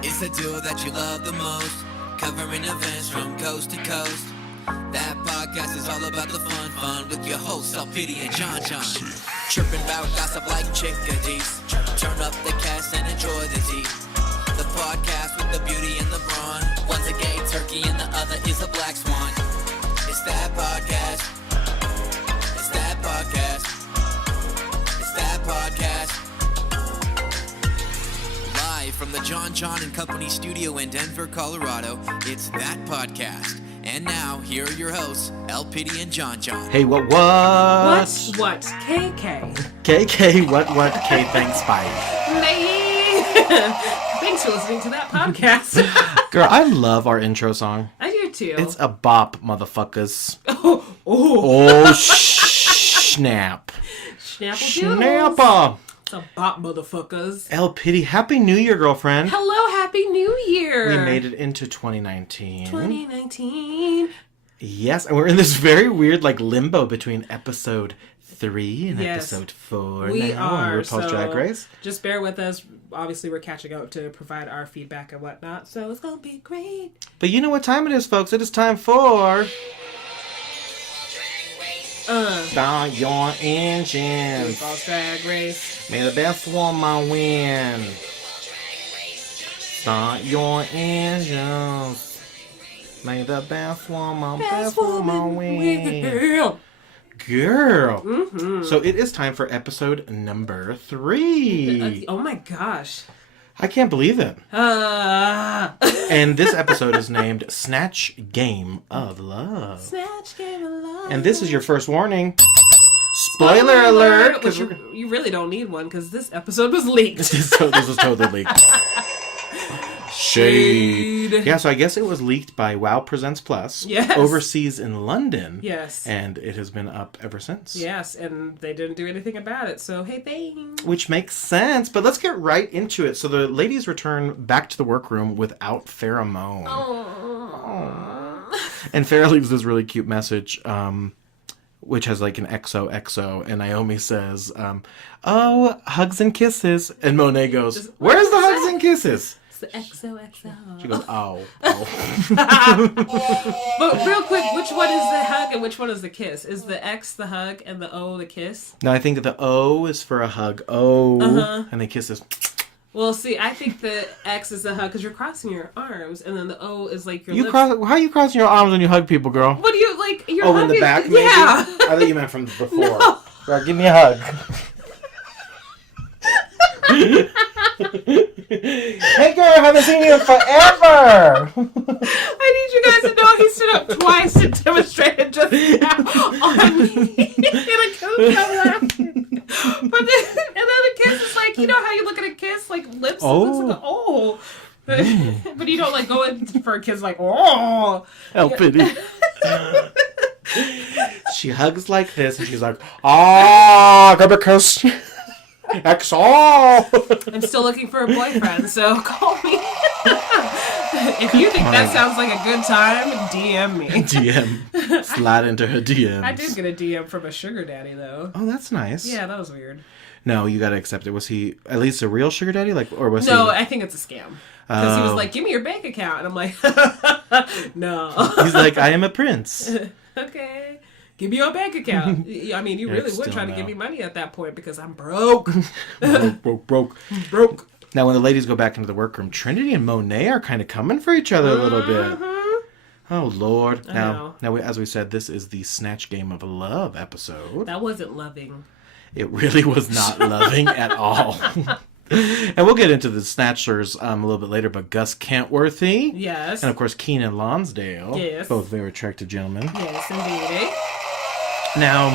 It's the duo that you love the most, covering events from coast to coast. That podcast is all about the fun with your hosts, LPiddy and Jon Jon. Chirping about gossip like chickadees. Turn up the cast and enjoy the tea. The podcast with the beauty and the brawn. One's a gay turkey and the other is a black swan. It's that podcast. It's that podcast. It's that podcast. Live from the Jon Jon and Company studio in Denver, Colorado, it's That Podcast. And now, here are your hosts, LPiddy and Jon Jon. Hey, what? What, KK? KK, what, K, thanks, bye. Thanks for listening to That Podcast. Girl, I love our intro song. I do too. It's a bop, motherfuckers. Oh, Snap. Snappa. It's a bop, motherfuckers. LPiddy, Happy New Year, girlfriend. Hello, Happy New Year. We made it into 2019. 2019. Yes, and we're in this very weird, limbo between episode 3 and episode 4 we now are, on RuPaul's Drag Race. Just bear with us. Obviously, we're catching up to provide our feedback and whatnot, so it's going to be great. But you know what time it is, folks. It is time for... Start your engines. RuPaul's Drag Race. May the best woman win. Start your engines. May the best woman win. Girl. Mm-hmm. So it is time for episode number 3. Oh my gosh. I can't believe it. And this episode is named Snatch Game of Love. Snatch Game of Love. And this is your first warning. Spoiler alert! Which you really don't need one because this episode was leaked. This was totally leaked. Shade. Yeah, so I guess it was leaked by Wow Presents Plus. Yes. Overseas in London. Yes. And it has been up ever since. Yes, and they didn't do anything about it, so hey, thanks. Which makes sense, but let's get right into it. So the ladies return back to the workroom without Pheromone. Oh. And Farrah leaves this really cute message, which has an XOXO, and Naomi says, oh, hugs and kisses. And Monet goes, where's the hugs and kisses? It's the XOXO. She goes, oh. But real quick, which one is the hug and which one is the kiss? Is the X the hug and the O the kiss? No, I think that the O is for a hug. And the kiss is... Well, see, I think the X is the hug because you're crossing your arms, and then the O is your lips. How are you crossing your arms when you hug people, girl? What do you, you're hugging? In the back, maybe? Yeah. I thought you meant from before. No. Girl, give me a hug. Hey girl, I haven't seen you in forever! I need you guys to know he stood up twice and demonstrated just now on me. And I couldn't stop laughing. But then, and then the kiss is you know how you look at a kiss, lips, oh. It looks but you don't go in for a kiss oh. LPiddy. She hugs like this and she's like, got a kiss. XO. I'm still looking for a boyfriend, so call me. If you think that sounds like a good time, DM me. DM. Slide into her DMs. I did get a DM from a sugar daddy, though. Oh, that's nice. Yeah, that was weird. No, you gotta accept it. Was he at least a real sugar daddy? Or was he... No, I think it's a scam. Because he was like, give me your bank account. And I'm like, no. He's like, I am a prince. Okay. Give me your bank account. I mean, you really would try to give me money at that point because I'm broke. Broke. Now, when the ladies go back into the workroom, Trinity and Monet are kind of coming for each other a little bit. Oh, Lord. Now, as we said, this is the Snatch Game of Love episode. That wasn't loving. It really was not loving at all. And we'll get into the Snatchers a little bit later, but Gus Cantworthy. Yes. And, of course, Keenan Lonsdale. Yes. Both very attractive gentlemen. Yes, indeed. Now...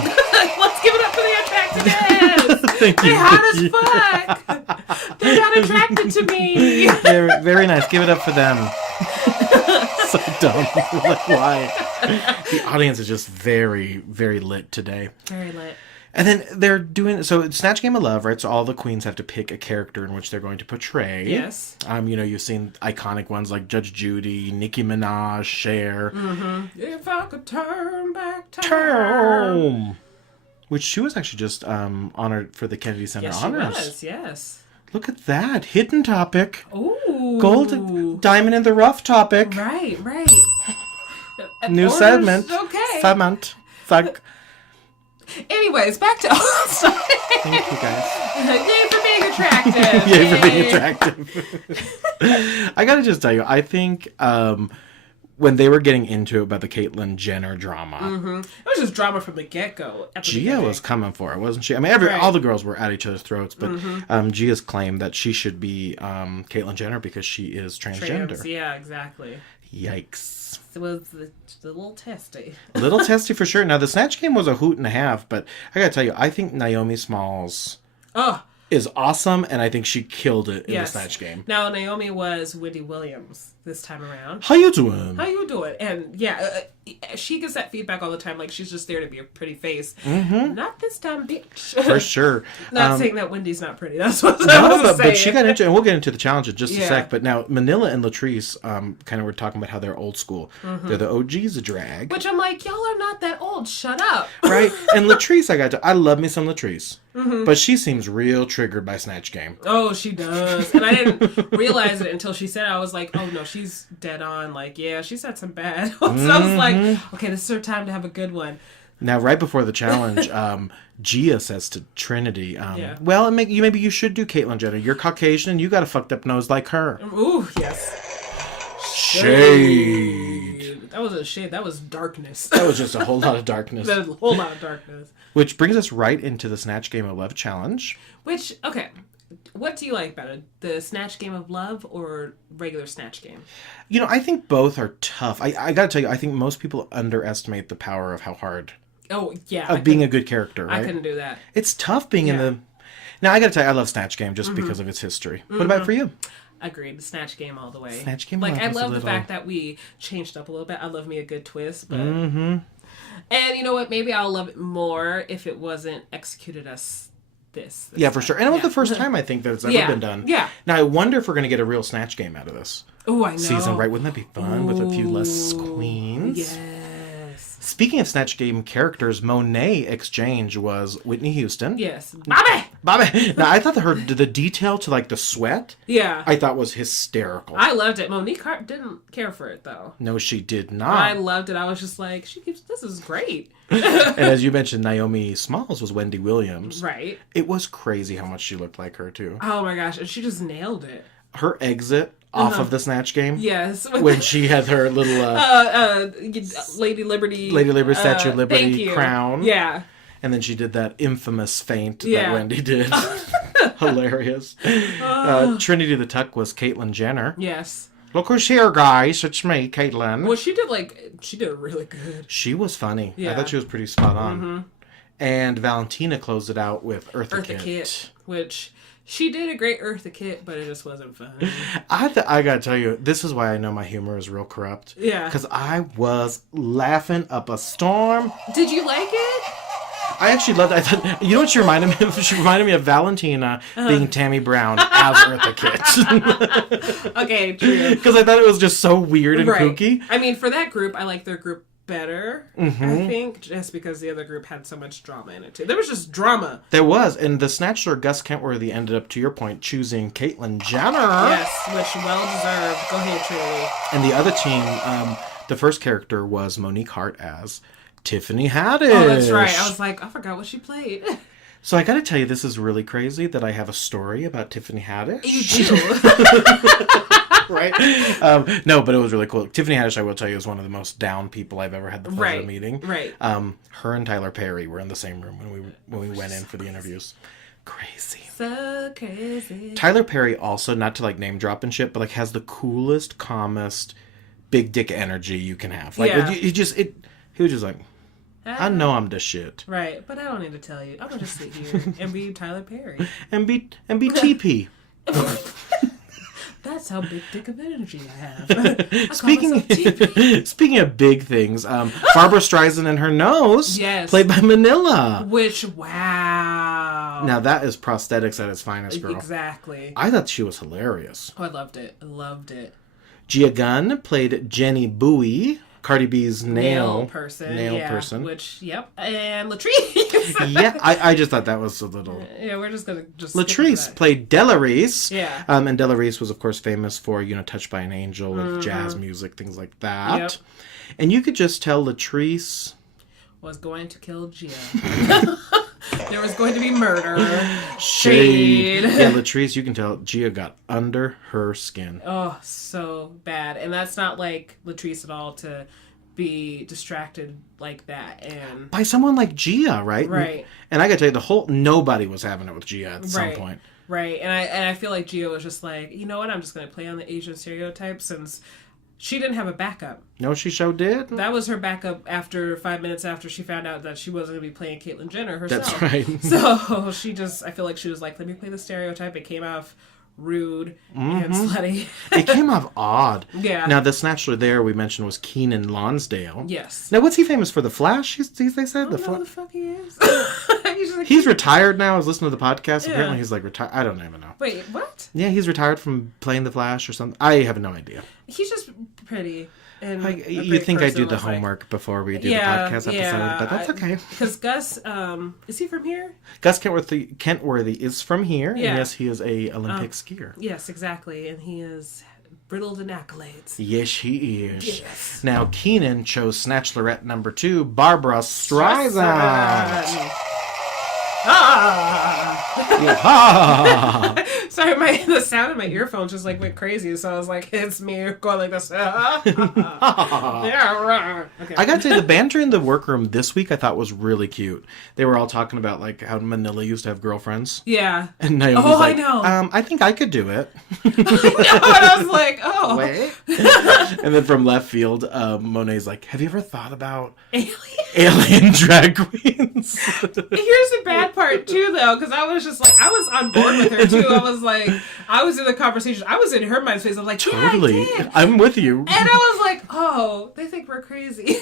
Let's give it up for the attractive guests. Thank you. They're hot as fuck. They're not attracted to me. They're very nice. Give it up for them. So dumb. Why? The audience is just very, very lit today. Very lit. And then they're doing... So, Snatch Game of Love, right? So, all the queens have to pick a character in which they're going to portray. Yes. You've seen iconic ones like Judge Judy, Nicki Minaj, Cher. Mm-hmm. If I could turn back time. Which she was actually just honored for the Kennedy Center Honors. Yes, she was, yes. Look at that. Hidden topic. Ooh. Gold, diamond in the rough topic. Right. New Orders, segment. Okay. Segment. Anyways, back to All-Star. Thank you, guys. Yay for being attractive. Yay for being attractive. I gotta just tell you, I think when they were getting into it about the Caitlyn Jenner drama, it was just drama from the get-go. Gia was coming for it, wasn't she? I mean, all the girls were at each other's throats, but Gia's claimed that she should be Caitlyn Jenner because she is transgender. Yeah, exactly. Yikes. It was a little testy. A little testy for sure. Now, the Snatch Game was a hoot and a half, but I gotta tell you, I think Naomi Smalls is awesome, and I think she killed it in the Snatch Game. Now, Naomi was Wendy Williams this time around. How you doing? And yeah, she gets that feedback all the time, like she's just there to be a pretty face. Not this time, bitch. For sure. Not saying that Wendy's not pretty. That's what I was saying. But she got into, and we'll get into the challenge in just a sec. But now Manila and Latrice kind of were talking about how they're old school. They're the OGs of drag. Which I'm like, y'all are not that old. Shut up. Right? And Latrice, I love me some Latrice. But she seems real triggered by Snatch Game. Oh, she does. And I didn't realize it until she said it. I was like, oh no, she's dead on. Like, yeah, she's had some bad ones. So I was like, okay, this is her time to have a good one. Now, right before the challenge, Gia says to Trinity, well, maybe you should do Caitlyn Jenner. You're Caucasian and you got a fucked up nose like her. Ooh, yes. Shade. That was a shade. That was darkness. That was just a whole lot of darkness. That was a whole lot of darkness. Which brings us right into the Snatch Game of Love challenge. Which, okay, what do you like better? The Snatch Game of Love or regular Snatch Game? You know, I think both are tough. I gotta tell you, I think most people underestimate the power of how hard... Oh, yeah. Of being a good character, right? I couldn't do that. It's tough being in the... Now, I gotta tell you, I love Snatch Game just because of its history. What about for you? Agreed. Snatch Game all the way. Snatch Game. Like, I love the fact that we changed up a little bit. I love me a good twist, but... And you know what? Maybe I'll love it more if it wasn't executed as this yeah, for time. sure. And it was the first time, I think, that it's ever been done. Yeah. Now, I wonder if we're going to get a real Snatch Game out of this. Oh, I know. Season, right? Wouldn't that be fun with a few less queens? Yes. Speaking of Snatch Game characters, Monet Exchange was Whitney Houston. Yes. Bobby! Now, I thought the detail to, like, the sweat, I thought was hysterical. I loved it. Monique didn't care for it, though. No, she did not. I loved it. I was just like, this is great. And as you mentioned, Naomi Smalls was Wendy Williams. Right. It was crazy how much she looked like her, too. Oh, my gosh. And she just nailed it. Her exit off of the Snatch Game. Yes. When she had her little... Lady Liberty... Statue of Liberty crown. Yeah. And then she did that infamous feint that Wendy did. Hilarious. Trinity the Tuck was Caitlyn Jenner. Yes. Look who's here, guys. It's me, Caitlyn. Well, she did really good. She was funny. Yeah. I thought she was pretty spot on. And Valentina closed it out with Eartha Kitt. Which... She did a great Eartha Kitt, but it just wasn't fun. I gotta tell you, this is why I know my humor is real corrupt. Yeah. Because I was laughing up a storm. Did you like it? I actually loved it. I thought, you know what she reminded me of? She reminded me of Valentina being Tammy Brown as Eartha Kitt. Okay, true. Because I thought it was just so weird and kooky. I mean, for that group, I like their group better, I think, just because the other group had so much drama in it too. There was just drama. There was, and the Snatcher Gus Kentworthy ended up, to your point, choosing Caitlyn Jenner. Yes, which well deserved. Go ahead, Truly. And the other team, the first character was Monique Hart as Tiffany Haddish. Oh, that's right. I was like, I forgot what she played. So I gotta tell you, this is really crazy that I have a story about Tiffany Haddish. You do. Right? No, but it was really cool. Tiffany Haddish, I will tell you, is one of the most down people I've ever had the pleasure of meeting. Right. Her and Tyler Perry were in the same room when we went in for the interviews. Crazy. So crazy. Tyler Perry also, not to like name drop and shit, but like has the coolest, calmest, big dick energy you can have. Like he was just like, I know I'm the shit. Right, but I don't need to tell you. I'm gonna just sit here and be Tyler Perry. and be TP. That's how big dick of energy I have. Speaking of big things, Barbara Streisand and her nose, played by Manila. Which, wow. Now that is prosthetics at its finest, girl. Exactly. I thought she was hilarious. Oh, I loved it. I loved it. Gia Gunn played Jenny Bowie. Cardi B's nail person. Which, yep. And Latrice. Yeah, I just thought that was a little... Yeah, we're just going to Latrice played Delarice. Yeah. And Delarice was, of course, famous for, Touched by an Angel with jazz music, things like that. Yep. And you could just tell Latrice... was going to kill Gia. There was going to be murder. Shade. Yeah, Latrice, you can tell Gia got under her skin. Oh, so bad. And that's not like Latrice at all to be distracted like that. And by someone like Gia, right? Right. And I gotta tell you, nobody was having it with Gia at some point. Right. And I feel like Gia was just like, you know what, I'm just going to play on the Asian stereotype since... She didn't have a backup. No, she sure did. That was her backup after 5 minutes after she found out that she wasn't going to be playing Caitlyn Jenner herself. That's right. So I feel like she was like, let me play the stereotype. It came off rude and slutty. It came off odd. Yeah. Now, the Snatchler there we mentioned was Keenan Lonsdale. Yes. Now, what's he famous for? The Flash, they said? I don't know who the fuck he is. He's retired now. I was listening to the podcast. Yeah. Apparently he's like retired. I don't even know. Wait, what? Yeah, he's retired from playing the Flash or something. I have no idea. He's just pretty. And you think I do the homework before we do the podcast episode, but that's okay. Because Gus, is he from here? Gus Kentworthy is from here, yeah. And yes, he is a Olympic skier. Yes, exactly, and he is brittled in accolades. Yes, he is. Yes. Now, Keenan chose Snatchlorette number 2, Barbara Streisand. Sorry, the sound of my earphones just like went crazy, so I was like, it's me going like this. Okay. I gotta say, the banter in the workroom this week I thought was really cute. They were all talking about like how Manila used to have girlfriends. Yeah. And Naomi's like, I know. I think I could do it. I know, and I was like, oh. Wait. And then from left field, Monet's like, have you ever thought about alien drag queens? Here's the bad part too, though, because I was just like, I was on board with her too. I was like, I was in the conversation. I was in her mind space. I'm like, totally. Yeah, I'm with you. And I was like, oh, they think we're crazy.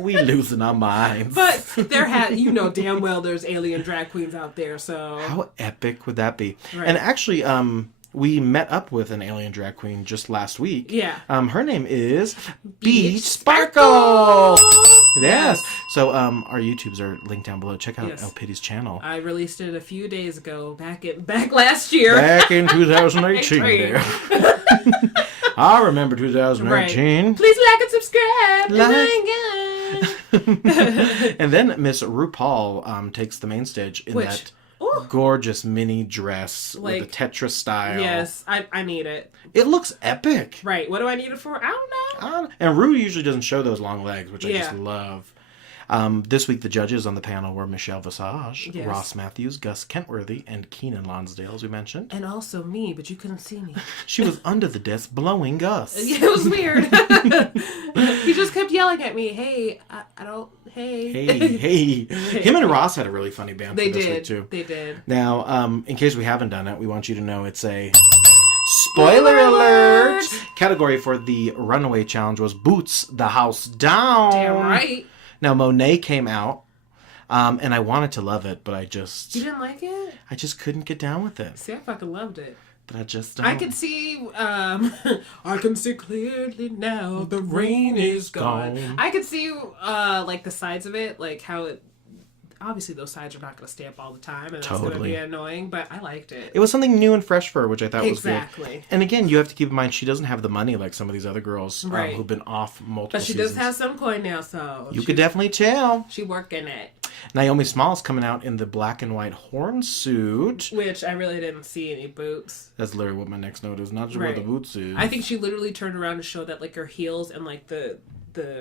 We losing our minds. But damn well there's alien drag queens out there. So how epic would that be? Right. And actually, we met up with an alien drag queen just last week. Yeah. Her name is Beach Sparkle. Yes. So our YouTubes are linked down below. Check out LPiddy's channel. I released it a few days ago, back last year. Back in 2018 there. I remember 2018. Right. Please like and subscribe. And then Miss RuPaul takes the main stage in that gorgeous mini dress with a Tetris style. Yes, I need it. It looks epic. Right. What do I need it for? I don't know. And Ru usually doesn't show those long legs, which I just love. This week, the judges on the panel were Michelle Visage, Ross Matthews, Gus Kentworthy, and Keenan Lonsdale, as we mentioned. And also me, but you couldn't see me. She was under the desk blowing Gus. Yeah, it was weird. He just kept yelling at me, hey, I don't, hey. Hey. Him and Ross had a really funny banter this week, too. They did. Now, in case we haven't done it, we want you to know it's a... Spoiler alert! Category for the Runaway Challenge was Boots the House Down. Damn right. Now, Monet came out, and I wanted to love it, but I just... You didn't like it? I just couldn't get down with it. See, I fucking loved it. But I just don't... I can see, I can see clearly now the rain is gone. I could see, like, the sides of it, like, how it... Obviously, those sides are not going to stay up all the time, and that's going to be annoying, but I liked it. It was something new and fresh for her, which I thought was good. Exactly. And again, you have to keep in mind, she doesn't have the money like some of these other girls who've been off multiple seasons. But she does have some coin now, so... You could definitely tell. She working it. Naomi Smalls coming out in the black and white horn suit. Which I really didn't see any boots. That's literally what my next note is. Not sure where the boots is. I think she literally turned around to show that, like, her heels and, like, the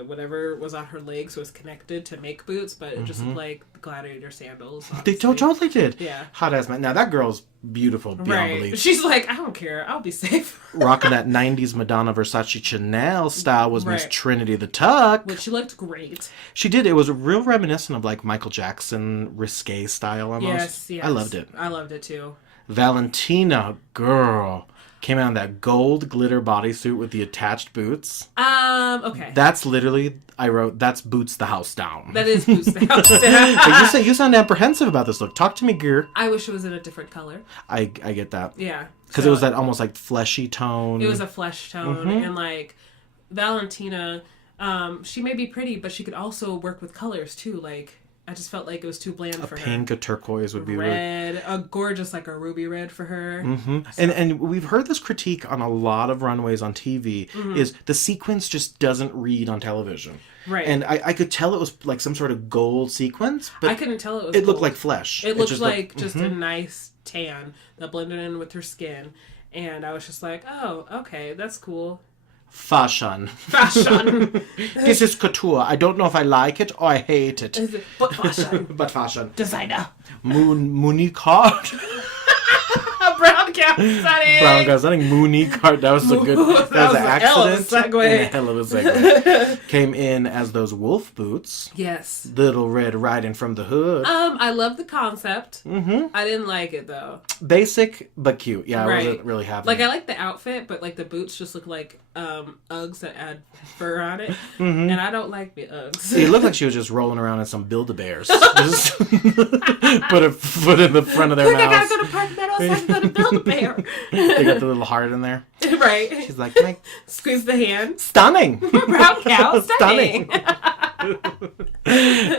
whatever was on her legs was connected to make boots, but it just looked like gladiator sandals. Honestly. They totally did. Yeah. Hot ass man. Now that girl's beautiful beyond belief. She's like, I don't care. I'll be safe. Rocking that 90s Madonna Versace Chanel style was Miss Trinity the Tuck. Which she looked great. She did. It was real reminiscent of like Michael Jackson risque style almost. Yes. I loved it. I loved it too. Valentina, girl. Came out in that gold glitter bodysuit with the attached boots. Okay. That's literally, I wrote, that's Boots the House Down. That is Boots the House Down. But you sound apprehensive about this look. Talk to me, Gear. I wish it was in a different color. I get that. Yeah. Because it was that almost like fleshy tone. It was a flesh tone. And like, Valentina, She may be pretty, but she could also work with colors too. Like, I just felt like it was too bland for her. A pink, a turquoise would be red, really... a gorgeous, like a ruby red for her. Mm-hmm. And we've heard this critique on a lot of runways on TV, is the sequence just doesn't read on television. Right. And I could tell it was like some sort of gold sequence, but I couldn't tell it was it looked gold. like flesh. It looked like just a nice tan that blended in with her skin. And I was just like, oh, okay, that's cool. Fashion. This is couture. I don't know if I like it or I hate it. But fashion. But fashion. Designer. Mooney-card. Brown cow setting. Brown cow setting. Mooney-card. That was a good... That was an accident. Hell of a segue. And a hell of a segue. Came in as those wolf boots. Yes. Little Red Riding from the Hood. I love the concept. I didn't like it though. Basic but cute. Yeah, Right. I wasn't really happy. Like, I like the outfit, but like the boots just look like Uggs that add fur on it, and I don't like the Uggs. It looked like she was just rolling around in some Build-A-Bears. Just put a foot in the front of their Quick, I mouth. gotta go to Park Meadows so I can go to Build-A-Bear. They got the little heart in there. Right. She's like, Squeeze the hand. stunning. Brown cow, stunning.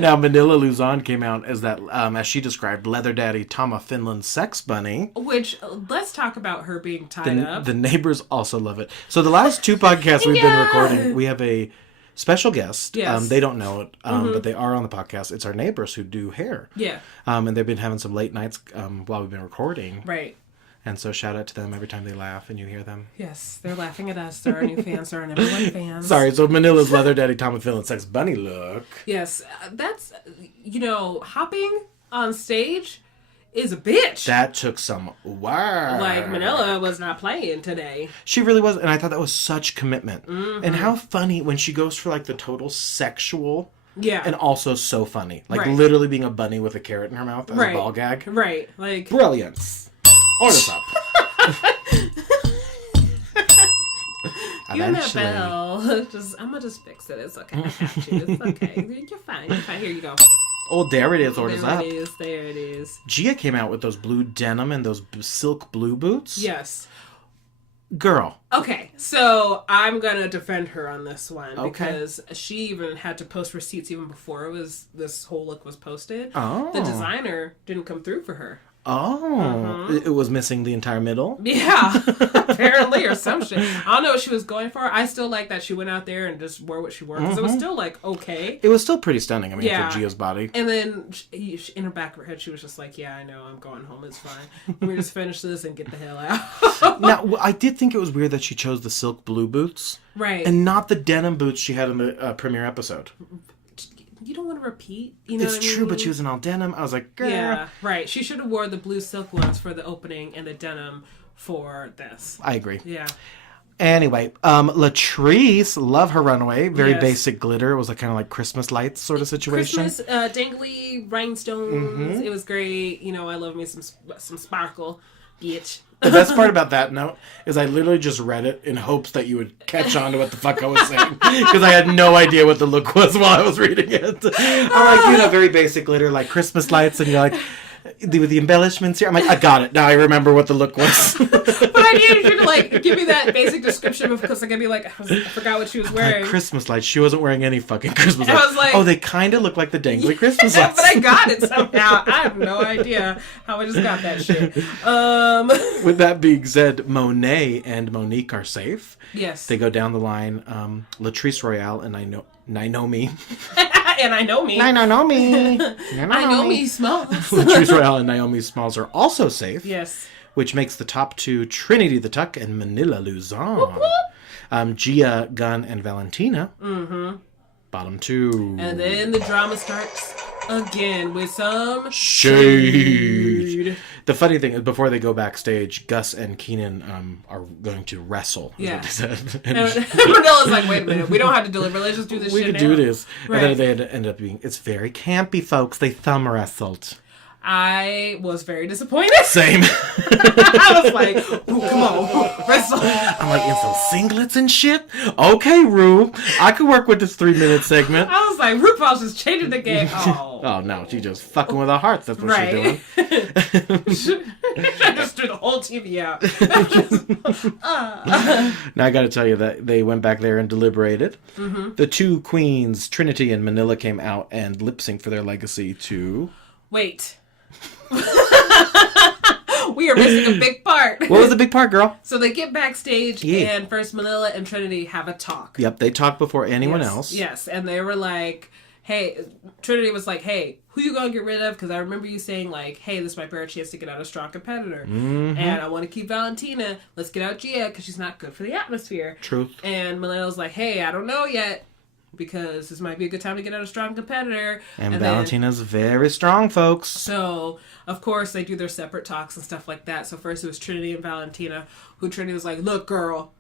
Now, Manila Luzon came out as that, as she described, leather daddy Tama Finland's sex bunny. Which, let's talk about her being tied up. The neighbors also love it. So the last two podcasts we've been recording, we have a special guest. Yes. They don't know it, but they are on the podcast. It's our neighbors who do hair. Yeah. And they've been having some late nights while we've been recording. Right. And so shout out to them every time they laugh and you hear them. Yes, they're laughing at us. They're our new fans. They're our number one fans. Sorry, so Manila's leather daddy Tama Finland sex bunny look. Yes, that's, hopping on stage is a bitch. That took some work. Like, Manila was not playing today. She really was, and I thought that was such commitment. And how funny when she goes for like the total sexual... Yeah. And also so funny. Like Right. literally being a bunny with a carrot in her mouth as a ball gag. Right. Like... Brilliance. Orders up. Give me that bell. I'm gonna just fix it. It's okay. I have to. It's okay. You're fine. You're fine. Here you go. Oh, there it is. Orders up. There it is. Gia came out with those blue denim and those silk blue boots. Yes. Girl. Okay, so I'm gonna defend her on this one Okay. because she even had to post receipts even before this whole look was posted. Oh. The designer didn't come through for her. Oh. It was missing the entire middle? Yeah, apparently, or some shit. I don't know what she was going for. I still like that she went out there and just wore what she wore because it was still like okay. It was still pretty stunning. I mean, Yeah. for Gia's body. And then in her back of her head, she was just like, "Yeah, I know. I'm going home. It's fine. We just finish this and get the hell out." Now, I did think it was weird that she chose the silk blue boots. Right. And not the denim boots she had in the premiere episode. You don't want to repeat. You know It's what I true, mean? but she was in all denim. I was like, girl. Yeah, right. She should have wore the blue silk ones for the opening and the denim for this. I agree. Yeah. Anyway, Latrice, love her runway. Very Yes. basic glitter. It was like kind of like Christmas lights sort of situation. Christmas, dangly rhinestones. It was great. I love me some sparkle, bitch. The best part about that note is I literally just read it in hopes that you would catch on to what the fuck I was saying. Because I had no idea what the look was while I was reading it. I'm like, very basic glitter, like Christmas lights, and you're like, with the embellishments here. I'm like, I got it. Now I remember what the look was. But I needed you to give me that basic description because I could be like, I forgot what she was wearing. Like Christmas lights. She wasn't wearing any fucking Christmas lights. I was like, oh, they kind of look like the dangly Christmas lights. But I got it somehow. I have no idea how I just got that shit. With that being said, Monet and Monique are safe. Yes. They go down the line. Latrice Royale and Naomi. And I know me. I know me. Smells. Latrice Royale and Naomi Smalls are also safe. Yes. Which makes the top two Trinity the Tuck and Manila Luzon. Gia, Gunn, and Valentina. Bottom two. And then the drama starts again with some Shade. The funny thing is, before they go backstage, Gus and Keenan are going to wrestle. Is what they said. And Manila's like, wait a minute, we don't have to deliver. Let's just do this we shit could now. do this. Right. And then they ended up being, it's very campy, folks. They thumb wrestled. I was very disappointed. Same. I was like, ooh, come on, wrestle. I'm like, in some singlets and shit? Okay, Ru. I could work with this 3-minute segment. I was like, RuPaul's just changing the game. Oh. Oh, no. She's just fucking with our hearts. That's what she's doing. I just threw the whole TV out. Now I got to tell you that they went back there and deliberated. Mm-hmm. The two queens, Trinity and Manila, came out and lip synced for their legacy to... Wait. We are missing a big part. What was the big part, girl? So they get backstage, and first Manila and Trinity have a talk. Yep, they talked before anyone else. Yes, and they were like, hey, Trinity was like, hey, who you gonna get rid of? Because I remember you saying, like, hey, this might be our chance to get out a strong competitor. Mm-hmm. And I want to keep Valentina. Let's get out Gia, because she's not good for the atmosphere. Truth. And Manila was like, hey, I don't know yet, because this might be a good time to get out a strong competitor. And Valentina's very strong, folks. So, of course, they do their separate talks and stuff like that. So first it was Trinity and Valentina, who Trinity was like, look, girl,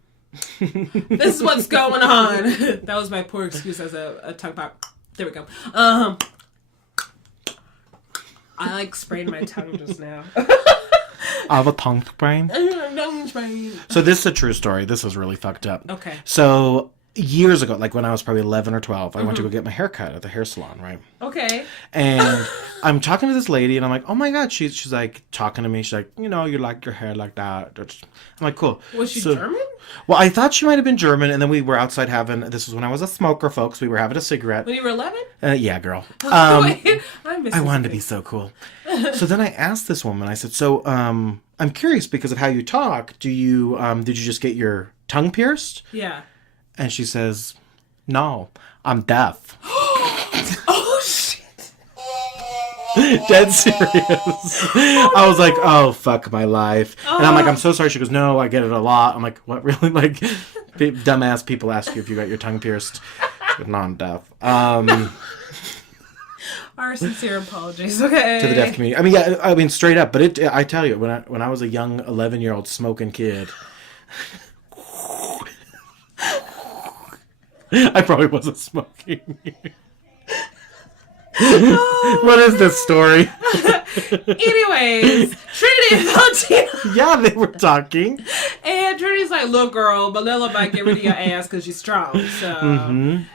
this is what's going on. That was my poor excuse as a tongue pop. There we go. I, like, sprained my tongue just now. I have a tongue sprain. So this is a true story. This was really fucked up. Okay. So... years ago, like when I was probably 11 or 12, I went to go get my hair cut at the hair salon, right? Okay. And I'm talking to this lady, and I'm like, oh my God, she's like talking to me. She's like, you know, you like your hair like that. I'm like, cool. Was she German? Well, I thought she might have been German, and then we were outside having, this was when I was a smoker, folks. We were having a cigarette. When you were 11? Yeah, girl. I wanted to be so cool. So then I asked this woman, I said, so I'm curious because of how you talk. Did you just get your tongue pierced? Yeah. And she says, no, I'm deaf. Oh, shit. Dead serious. I was like, oh, fuck my life. And I'm like, I'm so sorry. She goes, no, I get it a lot. I'm like, what, really? Like, dumbass people ask you if you got your tongue pierced. But no, I'm deaf. Our sincere apologies, okay? To the deaf community. I mean, yeah, I mean, straight up. But I tell you, when I was a young 11-year-old smoking kid... I probably wasn't smoking. What is this story? Anyways, Trinity and Valentina. Yeah, they were talking. And Trinity's like, look, girl, Manila might get rid of your ass because she's strong. So,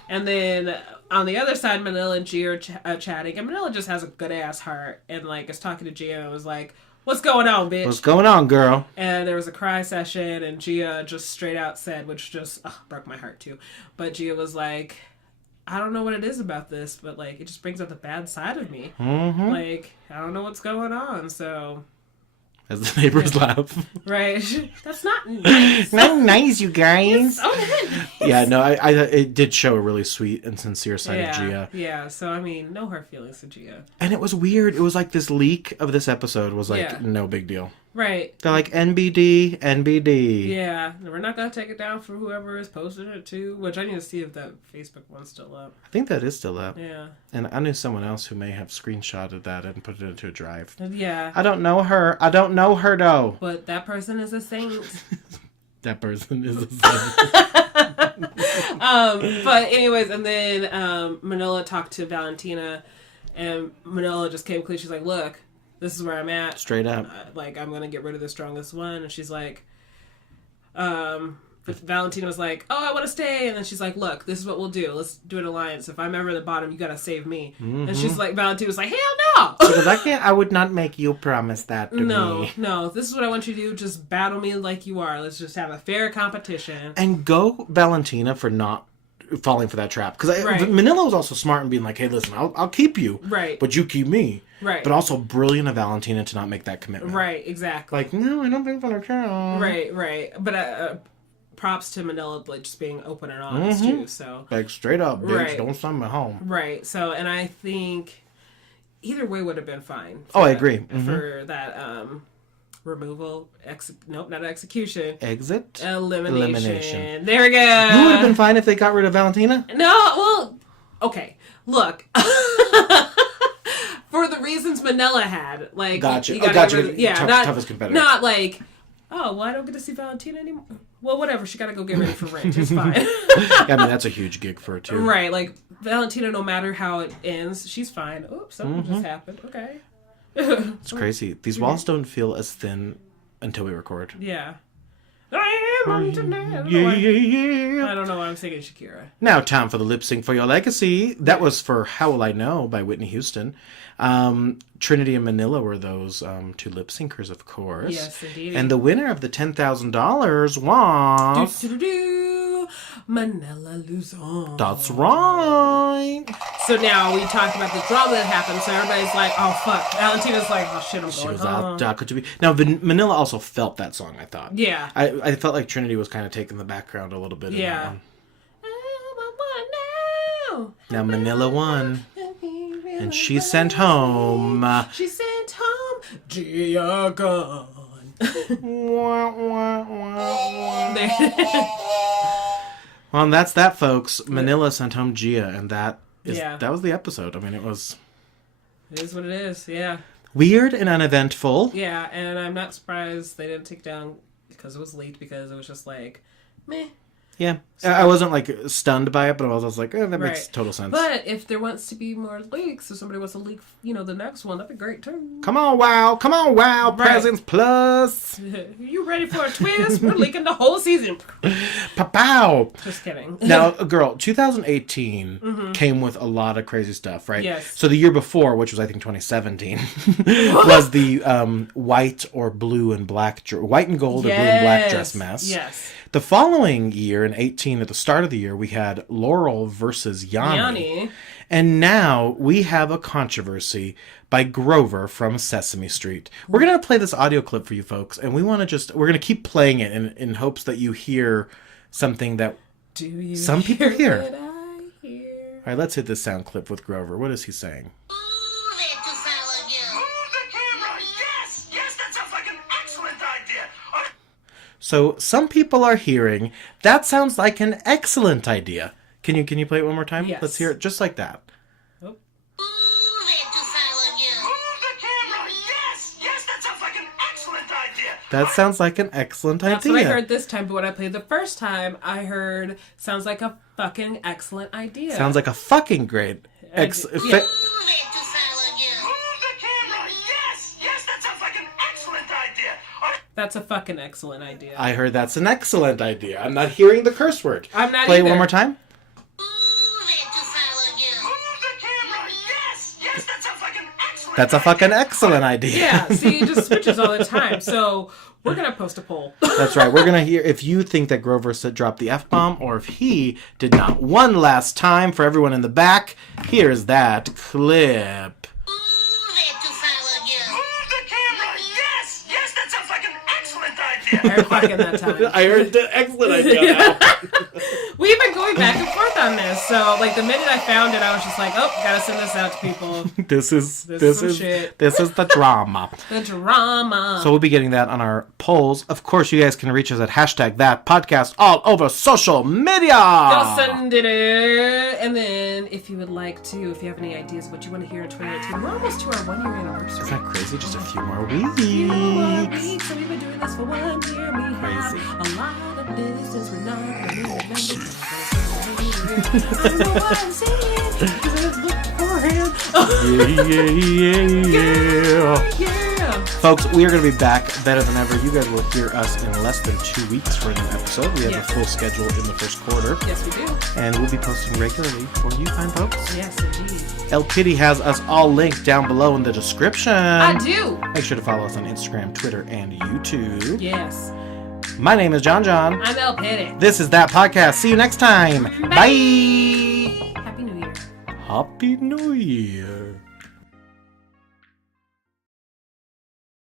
And then on the other side, Manila and Gia are chatting. And Manila just has a good ass heart. And, like, is talking to Gia and was like, what's going on, bitch? What's going on, girl? And there was a cry session, and Gia just straight out said, which just broke my heart too. But Gia was like, I don't know what it is about this, but like it just brings out the bad side of me. Mm-hmm. Like I don't know what's going on. So as the neighbors laugh, right? That's not nice. Not nice, you guys. So nice. Yeah, no, I it did show a really sweet and sincere side of Gia. Yeah, so I mean, no hard feelings to Gia. And it was weird. It was like this leak of this episode was like no big deal. Right. They're like NBD, NBD. Yeah, we're not gonna take it down for whoever is posting it too. Which I need to see if that Facebook one's still up. I think that is still up. Yeah. And I knew someone else who may have screenshotted that and put it into a drive. Yeah. I don't know her. I don't know her though. But that person is a saint. That person is a saint. But anyways, and then Manila talked to Valentina, and Manila just came clean. She's like, "Look, this is where I'm at. Straight up. Like, I'm gonna get rid of the strongest one." And she's like, Valentina was like, "Oh, I want to stay." And then she's like, "Look, this is what we'll do. Let's do an alliance. If I'm ever at the bottom, you gotta save me." Mm-hmm. And she's like, Valentina was like, "Hell no!" Because I would not make you promise that to me. No. This is what I want you to do. Just battle me like you are. Let's just have a fair competition. And go Valentina for not falling for that trap. Because Manila was also smart in being like, "Hey, listen, I'll keep you, right? But you keep me." Right. But also brilliant of Valentina to not make that commitment. Right, exactly. Like, no, I don't think that I can. Right. But props to Manila, like, just being open and honest, too, so. Like, straight up, bitch, don't send me home. Right, so, and I think either way would have been fine. I agree. For that, removal, nope, not execution. Exit? Elimination. There we go. You would have been fine if they got rid of Valentina? No, well, okay, look. For the reasons Manila had, like, gotcha. Toughest competitor. Not like, oh, well, I don't get to see Valentina anymore. Well, whatever. She got to go get ready for Ranch. It's fine. Yeah, I mean, that's a huge gig for her too. Right, like Valentina, no matter how it ends, she's fine. Oops, something just happened. Okay. It's crazy. These walls don't feel as thin until we record. Yeah. I Yeah. I don't know why I'm singing Shakira. Now, time for the lip sync for your legacy. That was for How Will I Know by Whitney Houston. Trinity and Manila were those two lip syncers, of course. Yes, indeed. And the winner of the $10,000 was... Manila Luzon. That's right. So now we talked about the drama that happened. So everybody's like, "Oh fuck!" Valentina's like, "Oh shit, I'm She going was home." out. Could you be? Now, Manila also felt that song, I thought. Yeah. I felt like Trinity was kind of taking the background a little bit in that one. Now Manila won. And she sent home... She sent home Gia gone. Well, and that's that, folks. Manila sent home Gia, and that was the episode. I mean, it was... It is what it is, yeah. Weird and uneventful. Yeah, and I'm not surprised they didn't take down because it was leaked, because it was just like, meh. Yeah. I wasn't, like, stunned by it, but I was just like, that makes total sense. But if there wants to be more leaks, if somebody wants to leak, the next one, that'd be great, too. Come on, wow. Right. Presents Plus. You ready for a twist? We're leaking the whole season. Pow. Just kidding. Now, girl, 2018 came with a lot of crazy stuff, right? Yes. So the year before, which was, I think, 2017, was the white or blue and black, white and gold or blue and black dress mess. Yes. The following year, in 18, at the start of the year, we had Laurel versus Yanni. And now we have a controversy by Grover from Sesame Street. We're going to play this audio clip for you folks, and we're going to keep playing it in hopes that you hear something that some people hear. What I hear? All right, let's hit this sound clip with Grover. What is he saying? So some people are hearing, that sounds like an excellent idea. Can you play it one more time? Yes. Let's hear it just like that. Oh. That sounds like an excellent idea. That's what I heard this time, but when I played the first time, I heard, sounds like a fucking excellent idea. Sounds like a fucking great... That's a fucking excellent idea. I heard that's an excellent idea. I'm not hearing the curse word. I'm not Play either. it one more time. That's a fucking excellent idea. Yeah, see, it just switches all the time. So we're going to post a poll. That's right. We're going to hear if you think that Grover said drop the F-bomb or if he did not. One last time for everyone in the back. Here's that clip. I heard fucking that time. I heard the excellent idea now. We've been going back and forth on this. So, like, the minute I found it, I was just like, oh, gotta send this out to people. This is shit. This is the drama. The drama. So we'll be getting that on our polls. Of course, you guys can reach us at #ThatPodcast all over social media. Go send it in. And then, if you would like to, if you have any ideas of what you want to hear in 2018, we're almost to our 1 year anniversary. Isn't that crazy? Just a few more weeks. So we've been doing this for 1 year. We have a lot of business. We're not going to I don't know what I'm saying, because I looked for him. Yeah. Folks, we are going to be back better than ever. You guys will hear us in less than 2 weeks for a new episode. We have a full schedule in the first quarter. Yes, we do. And we'll be posting regularly for you fine folks. Yes, indeed. LPiddy has us all linked down below in the description. I do. Make sure to follow us on Instagram, Twitter, and YouTube. Yes. My name is Jon Jon. I'm LPiddy. This is That Podcast. See you next time. Bye. Happy New Year. Happy New Year.